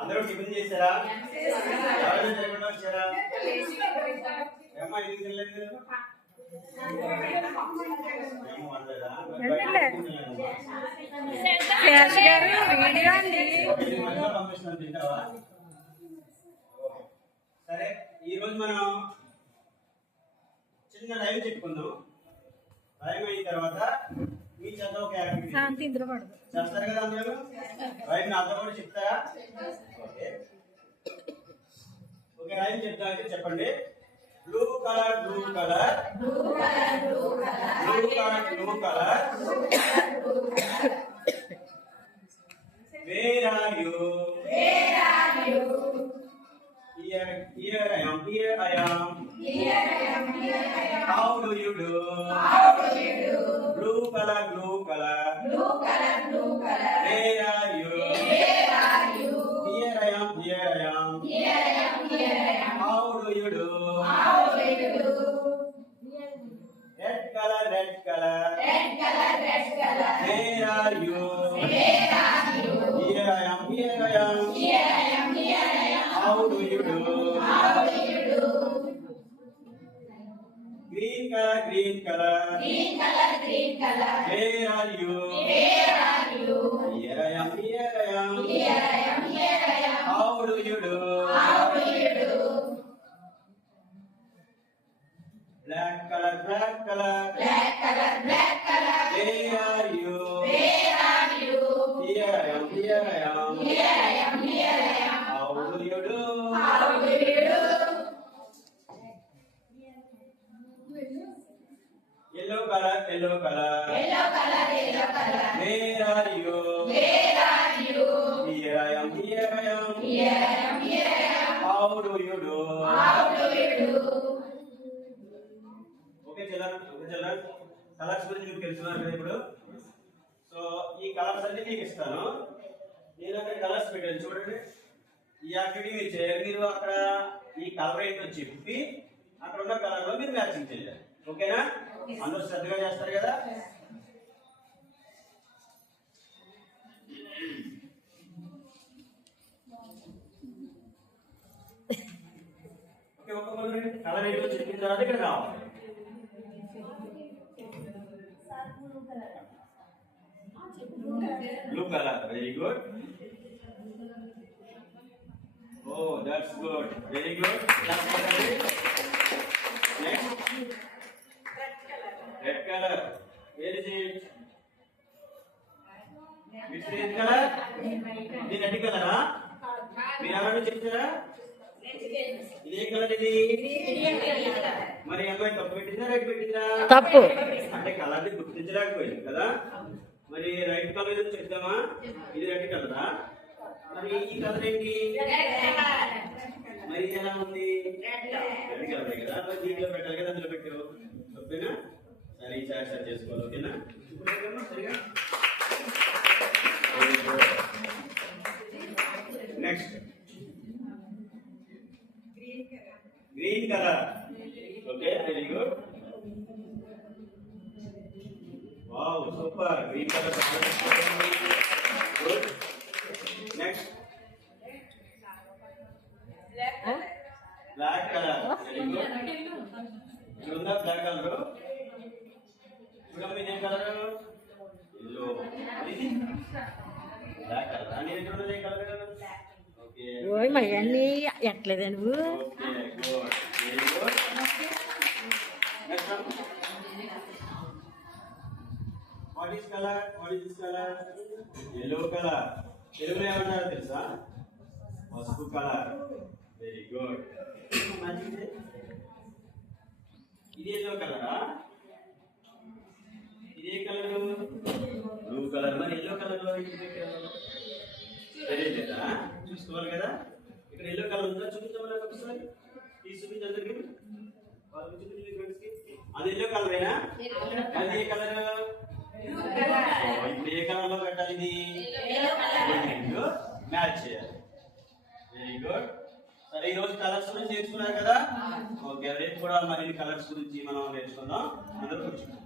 అందరూ టిఫిన్ చేశారా? ఎవరైనా తినకుండా వచ్చారా? ఏమ్మా ఎందుకు తినలేదు? సరే, ఈ రోజు మనం చిన్న లైవ్ చెప్పుకుందాం. లైవ్ అయిన తర్వాత మీ చేత ఒక యాక్టివిటీ చేస్తారు కదా అందరూ. లైవ్ నాతో కూడా చెప్తారా? ఓకే ఓకే, లైవ్ చెప్తా అంటే చెప్పండి. Blue colour blue colour blue colour blue colour where are you here I am how do you do blue color where are you here I am how do you do red color where are you here I am how do you do green color where are you here I am how do you do black color where are you here I am how do you do yellow color where are you here I am how do you do okay children colours గురించి మీకు తెలుసున్నారు కదా ఇప్పుడు. సో ఈ కలర్స్ అన్ని మీకు ఇస్తాను. నేను అక్కడ కలర్స్ పెట్టాను చూడండి. ఈ యాక్టివిటీ మీరు చేయాలి. మీరు అక్కడ ఈ కలర్ ఏంటో చెప్పి అక్కడ ఉన్న కలర్ లో మీరు మ్యాచింగ్ చేయాలి. ఓకేనా? అందరూ శ్రద్ధగా చేస్తారు కదా. ఓకే, ఒక కలర్ ఏంటో చెప్పిన తర్వాత ఇక్కడ రావాలి. Blue color, very good. Oh, that's good. Very good. Next. Red color. Where is it? Which red color? This red color, huh? మీరు ఎవరైనా చెప్తారా? ఇదే కలర్ ఇది. మరి అమ్మాయి తప్పు పెట్టిందా రైట్ పెట్టిందా? తప్పు. అంటే కలర్ ని గుర్తించలేకపోయింది కదా. మరి రైట్ కలర్ ఏదో చెప్తామా? ఇది రెడ్ కలరా? మరి ఈ కలర్ ఏంటి? మరి ఎలా ఉంది? రెడ్ కలర్ కదా. మరి దీంట్లో పెట్టాలి కదా, అందులో పెట్టు. ఓకేనా? సరే, ఈ చార్ట్ సెట్ చేసుకోవాలి. ఓకేనా? సరిగా next green colour. Okay, very good. Wow, super. Green color. Good. Next. Black color. Very good. Chunda black color. Chunda me color. Yellow. Black color. Ani chunda me color. Okay. Oi, mayani ఎట్లేదా నువ్వు? Okay, good. Very good. Next one. What is color? What is this color? Yellow color. Yellow ఏమంటారు తెలుసా? పసుపు colour. Very good. ఇది yellow కలరా? ఇది ఏ colour? Blue colour. మరి yellow colour లో ఇది తెలియలేదా? చూసుకోవాలి కదా. ఇక్కడ yellow కలర్ ఉందా? చూపించమా నాకు ఒకసారి. తీసి చూపించండి. వాళ్ళు చూపించండి మీ ఫ్రెండ్స్ కి. అది yellow కలరేనా? అది ఏ కలర్? ఇప్పుడు ఏ కలర్ లో పెట్టాలి? ఇది మ్యాచ్ చేయాలి. Very good. సరే, ఈ రోజు కలర్స్ గురించి నేర్చుకున్నారు కదా. ఓకే, రేపు కూడా మరిన్ని కలర్స్ గురించి మనం నేర్చుకుందాం. అందరూ కూర్చుంటాం.